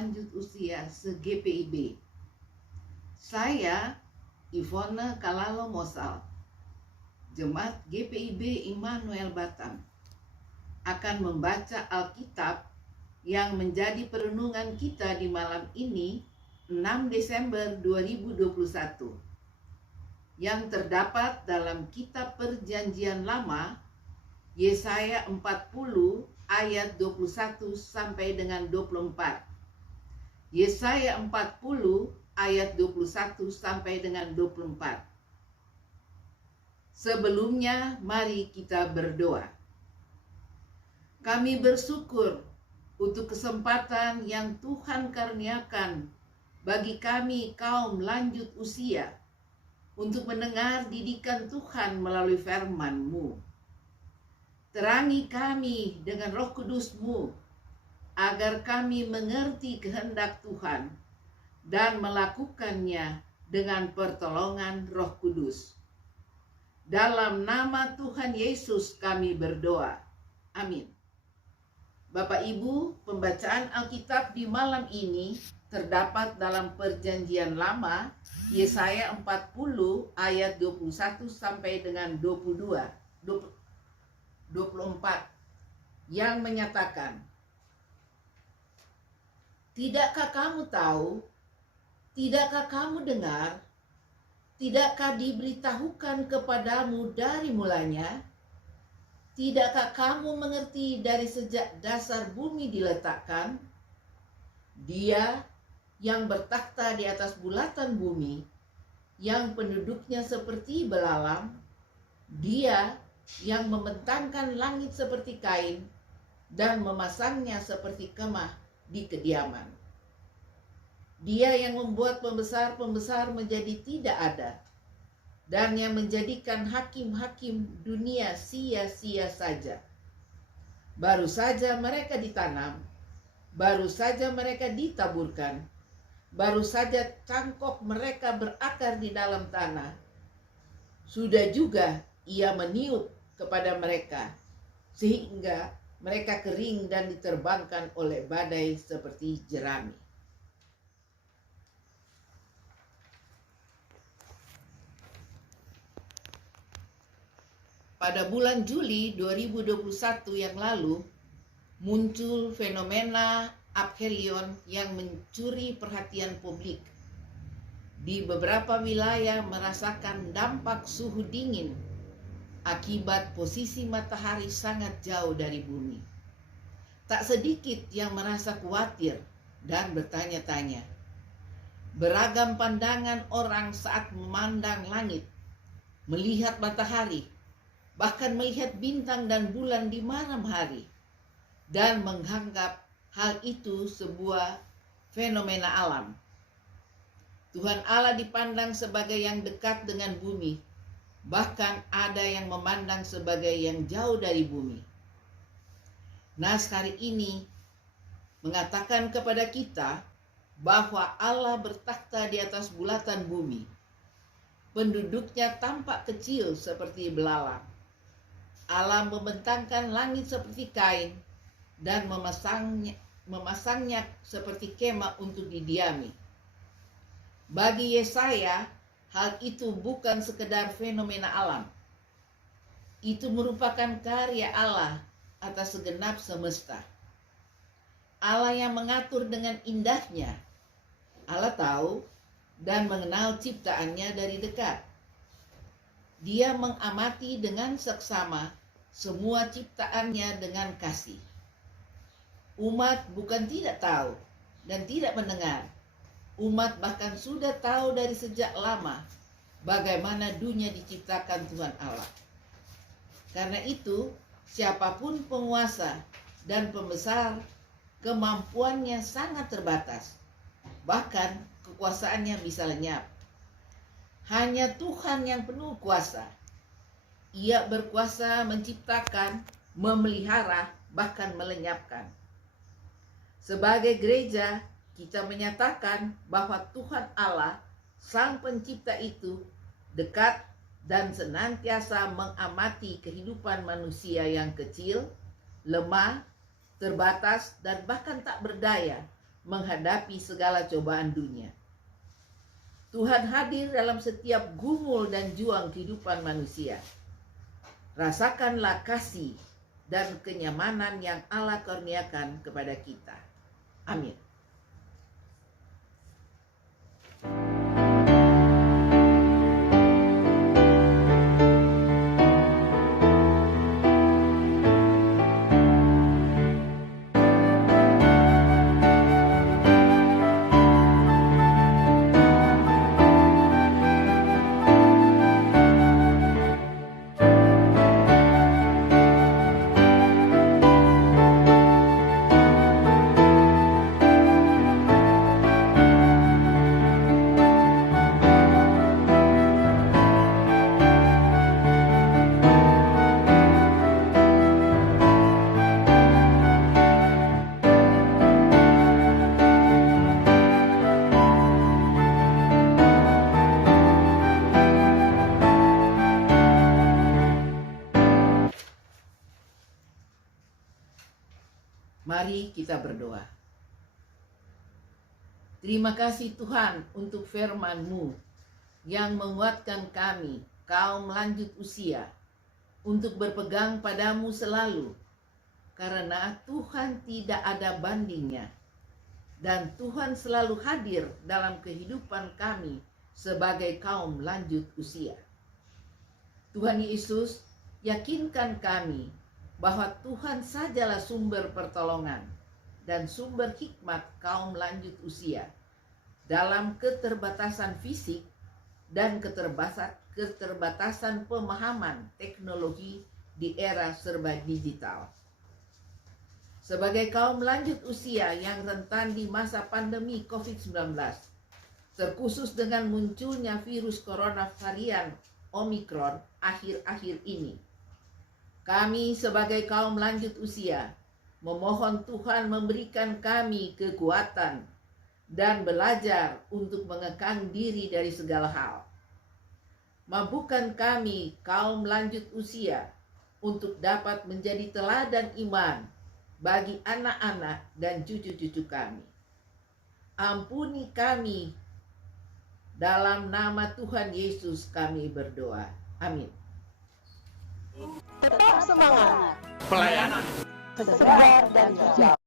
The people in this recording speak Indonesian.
lanjut usia se-GPIB. Saya Ivone Kalalo Mosal, Jemaat GPIB Immanuel Batam, akan membaca Alkitab yang menjadi perenungan kita di malam ini, 6 Desember 2021, yang terdapat dalam Kitab Perjanjian Lama, Yesaya 40 ayat 21 sampai dengan 24. Yesaya 40 ayat 21 sampai dengan 24. Sebelumnya, mari kita berdoa. Kami bersyukur untuk kesempatan yang Tuhan karuniakan bagi kami kaum lanjut usia untuk mendengar didikan Tuhan melalui firman-Mu. Terangi kami dengan Roh Kudus-Mu, agar kami mengerti kehendak Tuhan dan melakukannya dengan pertolongan Roh Kudus. Dalam nama Tuhan Yesus kami berdoa. Amin. Bapak Ibu, pembacaan Alkitab di malam ini terdapat dalam Perjanjian Lama, Yesaya 40 ayat 21 sampai dengan 24, yang menyatakan, "Tidakkah kamu tahu? Tidakkah kamu dengar? Tidakkah diberitahukan kepadamu dari mulanya? Tidakkah kamu mengerti dari sejak dasar bumi diletakkan? Dia yang bertakhta di atas bulatan bumi, yang penduduknya seperti belalang, Dia yang membentangkan langit seperti kain dan memasangnya seperti kemah di kediaman. Dia yang membuat pembesar-pembesar menjadi tidak ada, dan yang menjadikan hakim-hakim dunia sia-sia saja. Baru saja mereka ditanam, baru saja mereka ditaburkan, baru saja cangkok mereka berakar di dalam tanah. Sudah juga Ia meniup kepada mereka, sehingga mereka kering dan diterbangkan oleh badai seperti jerami." Pada bulan Juli 2021 yang lalu, muncul fenomena aphelion yang mencuri perhatian publik. Di beberapa wilayah merasakan dampak suhu dingin akibat posisi matahari sangat jauh dari bumi. Tak sedikit yang merasa khawatir dan bertanya-tanya. Beragam pandangan orang saat memandang langit, melihat matahari, bahkan melihat bintang dan bulan di malam hari, dan menganggap hal itu sebuah fenomena alam. Tuhan Allah dipandang sebagai yang dekat dengan bumi, bahkan ada yang memandang sebagai yang jauh dari bumi. Nas hari ini mengatakan kepada kita bahwa Allah bertakhta di atas bulatan bumi. Penduduknya tampak kecil seperti belalang. Allah membentangkan langit seperti kain dan memasangnya seperti kemah untuk didiami. Bagi Yesaya, hal itu bukan sekedar fenomena alam. Itu merupakan karya Allah atas segenap semesta. Allah yang mengatur dengan indahnya. Allah tahu dan mengenal ciptaannya dari dekat. Dia mengamati dengan seksama semua ciptaannya dengan kasih. Umat bukan tidak tahu dan tidak mendengar. Umat bahkan sudah tahu dari sejak lama bagaimana dunia diciptakan Tuhan Allah. Karena itu, siapapun penguasa dan pembesar, kemampuannya sangat terbatas. Bahkan kekuasaannya bisa lenyap. Hanya Tuhan yang penuh kuasa. Ia berkuasa menciptakan, memelihara, bahkan melenyapkan. Sebagai gereja, kita menyatakan bahwa Tuhan Allah, Sang Pencipta itu dekat dan senantiasa mengamati kehidupan manusia yang kecil, lemah, terbatas, dan bahkan tak berdaya menghadapi segala cobaan dunia. Tuhan hadir dalam setiap gumul dan juang kehidupan manusia. Rasakanlah kasih dan kenyamanan yang Allah kurniakan kepada kita. Amin. Mari kita berdoa. Terima kasih Tuhan untuk firman-Mu yang menguatkan kami, kaum lanjut usia, untuk berpegang padamu selalu, karena Tuhan tidak ada bandingnya, dan Tuhan selalu hadir dalam kehidupan kami sebagai kaum lanjut usia. Tuhan Yesus, yakinkan kami bahwa Tuhan sajalah sumber pertolongan dan sumber hikmat kaum lanjut usia dalam keterbatasan fisik dan keterbatasan pemahaman teknologi di era serba digital. Sebagai kaum lanjut usia yang rentan di masa pandemi COVID-19, terkhusus dengan munculnya virus corona varian Omikron akhir-akhir ini, kami sebagai kaum lanjut usia memohon Tuhan memberikan kami kekuatan dan belajar untuk mengekang diri dari segala hal. Mampukan kami kaum lanjut usia untuk dapat menjadi teladan iman bagi anak-anak dan cucu-cucu kami. Ampuni kami, dalam nama Tuhan Yesus kami berdoa. Amin. Tetap semangat. Pelayanan Segar dan hijau.